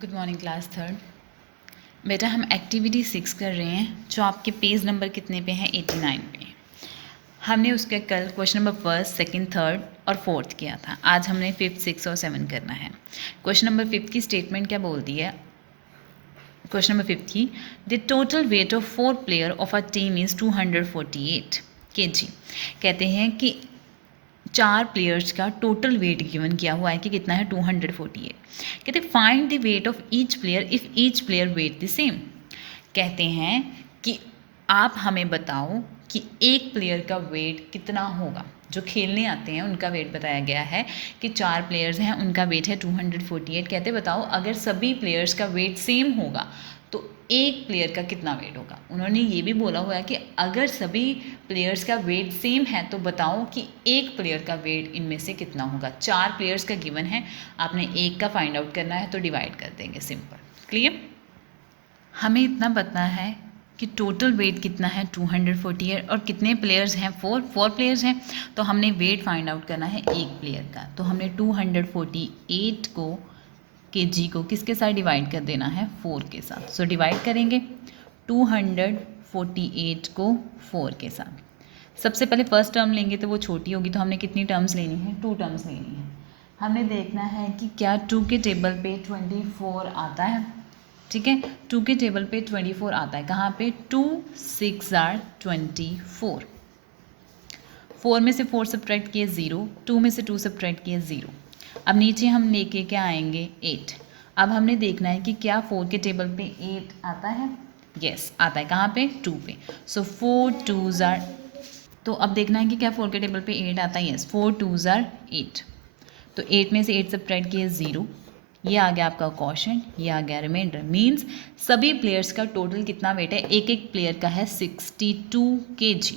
Good morning class third. बेटा हम activity 6 कर रहे हैं जो आपके पेज नंबर कितने पे हैं 89 पे। हमने उसका कल question number first second third और फोर्थ किया था। आज हमने फिफ्थ सिक्स और सेवन करना है। क्वेश्चन नंबर फिफ्थ की स्टेटमेंट क्या बोलती है? क्वेश्चन नंबर फिफ्थ की the total weight of 4 player of a team is 248 kg। कहते हैं कि 4 प्लेयर्स का टोटल वेट गिवन किया हुआ है कि कितना है 248। कहते हैं find the weight of each player if each player weigh the same. कहते हैं कि आप हमें बताओ कि एक प्लेयर का वेट कितना होगा। जो खेलने आते हैं उनका वेट बताया गया है कि 4 प्लेयर्स हैं, उनका वेट है 248। कहते बताओ अगर सभी प्लेयर्स का वेट सेम होगा तो एक प्लेयर का कितना वेट होगा। उन्होंने ये भी बोला हुआ है कि अगर सभी प्लेयर्स का वेट सेम है तो बताओ कि एक प्लेयर का वेट इनमें से कितना होगा। 4 प्लेयर्स का गिवन है, आपने एक का फाइंड आउट करना है तो डिवाइड कर देंगे, सिंपल। क्लियर? हमें इतना पता है कि टोटल वेट कितना है 248 और कितने प्लेयर्स हैं 4 प्लेयर्स हैं, तो हमने वेट फाइंड आउट करना है एक प्लेयर का। तो हमने 248 को kg को किसके साथ डिवाइड कर देना है 4 के साथ। सो डिवाइड करेंगे 248 को 4 के साथ। सबसे पहले फर्स्ट टर्म लेंगे तो वो छोटी होगी, तो हमने कितनी टर्म्स लेनी है 2 टर्म्स लेनी है। हमने देखना है कि क्या 2 के टेबल पे 24 आता है। ठीक है, 2 के टेबल पे 24 आता है। कहाँ पे? 2 6 आर 24। 4 में से 4 सब्ट्रैक्ट किए 0, 2 में से 2 सब्ट्रैक्ट किए 0। अब नीचे हम लेके क्या आएंगे 8। अब हमने देखना है कि क्या 4 के टेबल पे 8 आता है। यस आता है। कहाँ पे? 2 पे। सो 4 2s आर, तो अब देखना है कि क्या 4 के टेबल पे 8 आता है। Yes 4 2s are 8। तो 8 में से 8 सब्ट्रैक्ट किए 0, ये आ गया आपका क्वोशंट, ये आ गया रिमाइंडर। मीन्स सभी प्लेयर्स का टोटल कितना वेट है, एक एक प्लेयर का है 62 kg।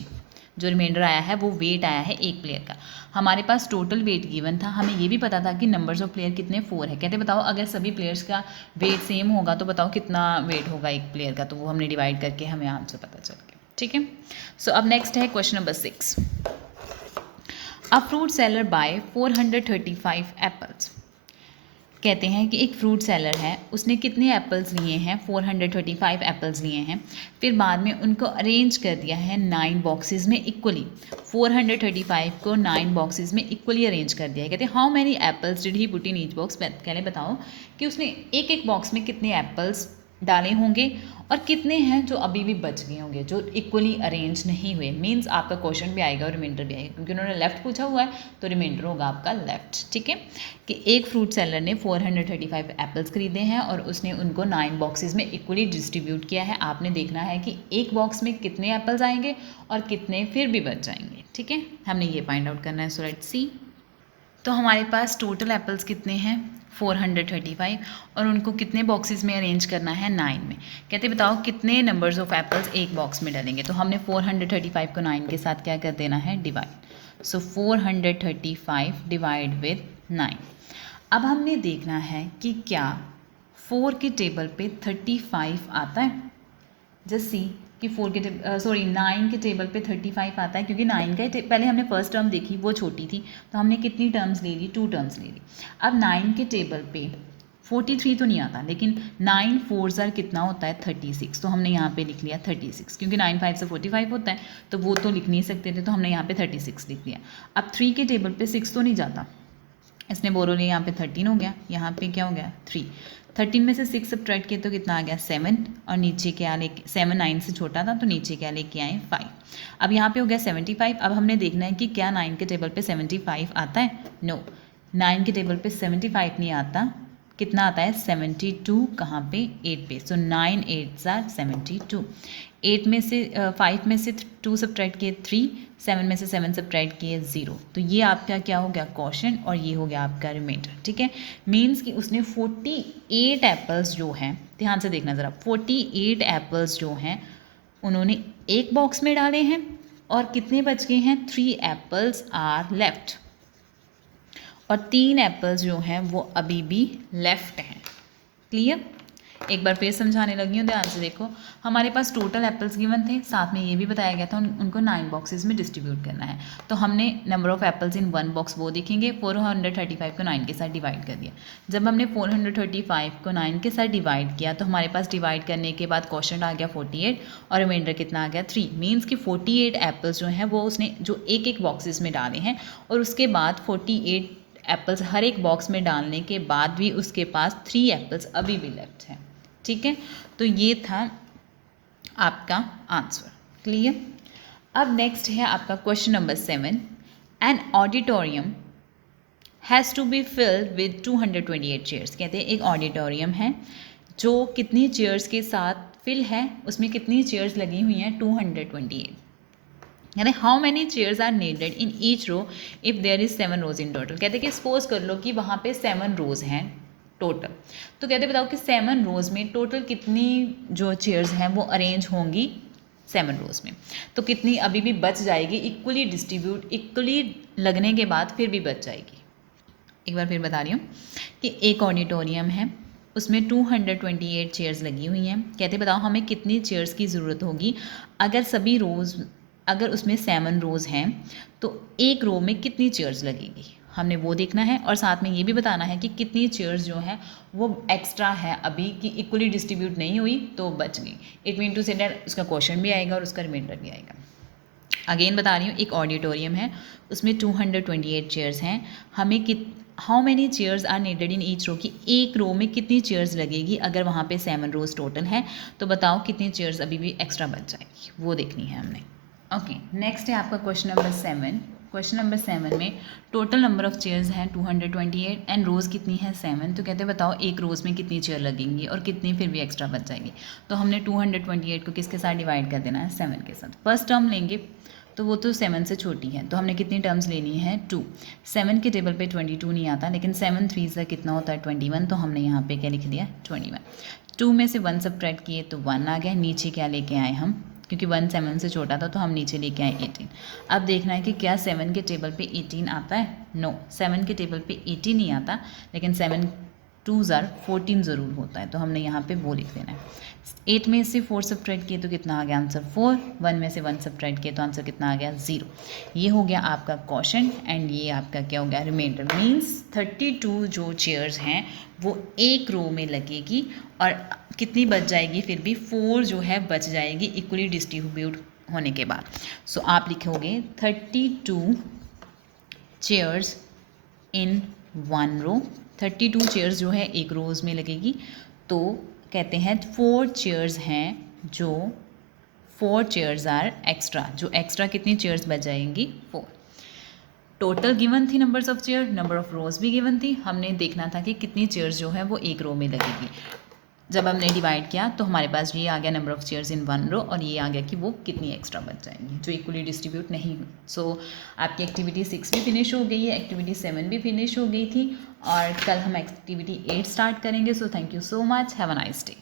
जो रिमाइंडर आया है वो वेट आया है एक प्लेयर का। हमारे पास टोटल वेट गिवन था, हमें ये भी पता था कि नंबर्स ऑफ प्लेयर कितने 4 है। कहते बताओ अगर सभी प्लेयर्स का वेट सेम होगा तो बताओ कितना वेट होगा एक प्लेयर का। तो वो हमने डिवाइड करके हमें आंसर पता चल गया। ठीक है, सो अब नेक्स्ट है question number 6। A fruit seller buy 435 apples. कहते हैं कि एक फ्रूट सेलर है, उसने कितने एप्पल्स लिए हैं 435 एप्पल्स लिए हैं। फिर बाद में उनको अरेंज कर दिया है 9 बॉक्सेस में इक्वली। 435 को 9 बॉक्सेस में इक्वली अरेंज कर दिया है। कहते हैं how many apples did he put in each box. पहले बताओ कि उसने एक एक बॉक्स में कितने एप्पल्स डाले होंगे और कितने हैं जो अभी भी बच गए होंगे, जो इक्वली अरेंज नहीं हुए। मीन्स आपका क्वेश्चन भी आएगा और रिमाइंडर भी आएगा, क्योंकि उन्होंने लेफ्ट पूछा हुआ है तो रिमाइंडर होगा आपका लेफ्ट। ठीक है, कि एक फ्रूट सेलर ने 435 एप्पल्स खरीदे हैं और उसने उनको 9 बॉक्सेस में इक्वली डिस्ट्रीब्यूट किया है। आपने देखना है कि एक बॉक्स में कितने एप्पल्स आएंगे और कितने फिर भी बच जाएंगे। ठीक है, हमने ये फाइंड आउट करना है। So let's see. तो हमारे पास टोटल एप्पल्स कितने हैं 435 और उनको कितने बॉक्सेस में अरेंज करना है 9 में। कहते बताओ कितने नंबर्स ऑफ एप्पल्स एक बॉक्स में डालेंगे। तो हमने 435 को 9 के साथ क्या कर देना है डिवाइड। So 435 divide with 9। अब हमने देखना है कि क्या 4 के टेबल पे 35 आता है। जस्ट सी कि 9 के टेबल पे 35 आता है, क्योंकि 9 का पहले हमने फर्स्ट टर्म देखी वो छोटी थी, तो हमने कितनी टर्म्स ले ली 2 टर्म्स ले ली। अब 9 के टेबल पे 43 तो नहीं आता, लेकिन 9 4s आर कितना होता है 36। तो हमने यहाँ पे लिख लिया 36, क्योंकि 9 5 से 45 होता है तो वो तो लिख नहीं सकते थे, तो हमने यहाँ पे 36 लिख दिया। अब 3 के टेबल पे 6 तो नहीं जाता, इसने बोरो लिया, यहाँ पे 13 हो गया, यहाँ पे क्या हो गया 3। 13 में से 6 सब्ट्रैक्ट किए तो कितना आ गया 7, और नीचे क्या लेके 7 9 से छोटा था तो नीचे क्या लेके आए 5। अब यहाँ पे हो गया 75। अब हमने देखना है कि क्या 9 के टेबल पे 75 आता है। नो, 9 के टेबल पे 75 नहीं आता। कितना आता है 72। कहाँ पे 8 पे। सो 9 8s आर 72। 8 में से 5 में से 2 सब्ट्रैक्ट किए 3, 7 में से 7 सब्ट्रैक्ट किए 0। तो ये आपका क्या हो गया क्वोशंट और ये हो गया आपका रिमाइंडर। ठीक है, मीन्स कि उसने 48 एप्पल्स जो हैं, ध्यान से देखना ज़रा, 48 एप्पल्स जो हैं उन्होंने एक बॉक्स में डाले हैं और कितने बच गए हैं 3 एप्पल्स आर लेफ्ट, और 3 एप्पल्स जो हैं वो अभी भी लेफ्ट हैं। क्लियर? एक बार फिर समझाने लगी हूँ, ध्यान से देखो। हमारे पास टोटल एप्पल्स गिवन थे, साथ में ये भी बताया गया था उनको 9 बॉक्सेस में डिस्ट्रीब्यूट करना है। तो हमने number of apples in 1 box वो देखेंगे। 435 को 9 के साथ डिवाइड कर दिया। जब हमने 435 को 9 के साथ डिवाइड किया तो हमारे पास डिवाइड करने के बाद क्वेश्चन आ गया 48 और रिमाइंडर कितना आ गया 3। मीन्स कि 48 एप्पल्स जो हैं वो उसने जो एक एक बॉक्सेस में डाले हैं, और उसके बाद 48 एप्पल्स हर एक बॉक्स में डालने के बाद भी उसके पास 3 एप्पल्स अभी भी लेफ्ट हैं। ठीक है, तो ये था आपका आंसर। क्लियर। अब नेक्स्ट है आपका question number 7। An auditorium has to be filled with 228 chairs. कहते हैं एक ऑडिटोरियम है जो कितनी चेयर्स के साथ फिल है, उसमें कितनी चेयर्स लगी हुई हैं 228। यानी how many chairs are needed in each row if there is 7 rows in total. कहते हैं कि सपोज कर लो कि वहाँ पे 7 रोज हैं टोटल, तो कहते बताओ कि 7 रोज में टोटल कितनी जो चेयर्स हैं वो अरेंज होंगी 7 रोज में। तो कितनी अभी भी बच जाएगी, इक्वली डिस्ट्रीब्यूट, इक्वली लगने के बाद फिर भी बच जाएगी। एक बार फिर बता रही हूँ कि एक ऑडिटोरियम है, उसमें 228 चेयर्स लगी हुई हैं। कहते बताओ हमें कितनी चेयर्स की ज़रूरत होगी अगर सभी रोज़, अगर उसमें 7 रोज़ हैं तो एक रो में कितनी चेयर्स लगेगी, हमने वो देखना है। और साथ में ये भी बताना है कि कितनी चेयर्स जो हैं वो एक्स्ट्रा है अभी, कि इक्वली डिस्ट्रीब्यूट नहीं हुई तो बच गई। It mean to say that उसका क्वेश्चन भी आएगा और उसका रिमाइंडर भी आएगा। अगेन बता रही हूँ, एक ऑडिटोरियम है, उसमें 228 चेयर्स हैं। हमें how many chairs are needed in each row, की एक रो में कितनी चेयर्स लगेगी अगर वहाँ पे 7 रोज टोटल है, तो बताओ कितनी चेयर्स अभी भी एक्स्ट्रा बच जाएगी, वो देखनी है हमने। ओके, नेक्स्ट है आपका क्वेश्चन नंबर 7। क्वेश्चन नंबर 7 में टोटल नंबर ऑफ चेयर्स हैं 228 एंड रोज़ कितनी है 7। तो कहते हैं बताओ एक रोज़ में कितनी चेयर लगेंगी और कितनी फिर भी एक्स्ट्रा बच जाएगी। तो हमने 228 को किसके साथ डिवाइड कर देना है, 7 के साथ। फर्स्ट टर्म लेंगे तो वो तो 7 से छोटी है, तो हमने कितनी टर्म्स लेनी है 2। 7 के टेबल पे 22 नहीं आता, लेकिन 7 3 से कितना होता है 21, तो हमने यहाँ पे क्या लिख दिया 21। 2 में से 1 सब्ट्रैक्ट किए तो 1 आ गया। नीचे क्या लेके आए हम, क्योंकि 1 7 से छोटा था तो हम नीचे लेके आए 18। अब देखना है कि क्या 7 के टेबल पे 18 आता है। नो, 7 के टेबल पे 18 नहीं आता, लेकिन 7 2 14 ज़रूर होता है, तो हमने यहाँ पे वो लिख देना है। 8 में से 4 सब्ट्रैक्ट किए तो कितना आ गया आंसर 4। 1 में से 1 सब्ट्रैक्ट किए तो आंसर कितना आ गया 0। ये हो गया आपका क्वेश्चन एंड ये आपका क्या हो गया रिमाइंडर। मीन्स 32 जो चेयर्स हैं वो एक रो में लगेगी और कितनी बच जाएगी, फिर भी 4 जो है बच जाएगी इक्वली डिस्ट्रीब्यूट होने के बाद। सो आप लिखोगे 32 चेयर्स इन 1 रो। 32 चेयर्स जो है एक रोज़ में लगेगी, तो कहते हैं 4 चेयर्स हैं जो 4 चेयर्स आर एक्स्ट्रा, जो एक्स्ट्रा कितनी चेयर्स बच जाएंगी 4। टोटल गिवन थी numbers of chair, number of रोज भी गिवन थी, हमने देखना था कि कितनी चेयर्स जो है वो एक रो में लगेगी। जब हमने डिवाइड किया तो हमारे पास ये आ गया नंबर ऑफ चेयर्स इन 1 रो, और ये आ गया कि वो कितनी एक्स्ट्रा बच जाएंगी जो इक्वली डिस्ट्रीब्यूट नहीं हुई। सो आपकी एक्टिविटी 6 भी फिनिश हो गई है, एक्टिविटी 7 भी फिनिश हो गई थी, और कल हम एक्टिविटी 8 स्टार्ट करेंगे। So thank you so much, have a nice day.